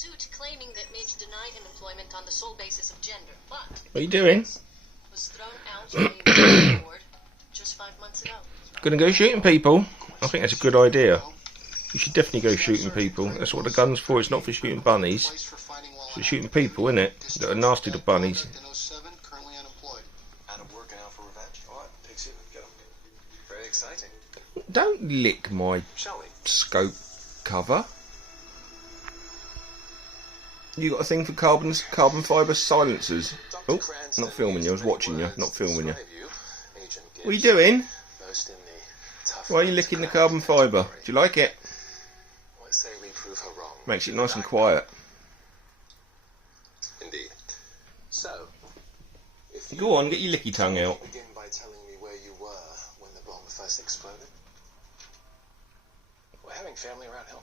suit claiming that Midge denied him employment on the sole basis of gender, but What are you doing? was thrown out of the board just 5 months ago. Gonna go shooting people? I think that's a good idea. You should definitely go shooting people. That's what the gun's for. It's not for shooting bunnies. It's for shooting people, isn't it? That are nasty to bunnies. Don't lick my scope cover. You got a thing for carbon fibre silencers? Oh, not filming you. I was watching you, not filming you. What are you doing? Why are you licking the carbon fibre? Do you like it? Makes it nice and quiet. Indeed. So, go on, get your licky tongue out. Begin by telling me where you were when the bomb first exploded. We're having family around here.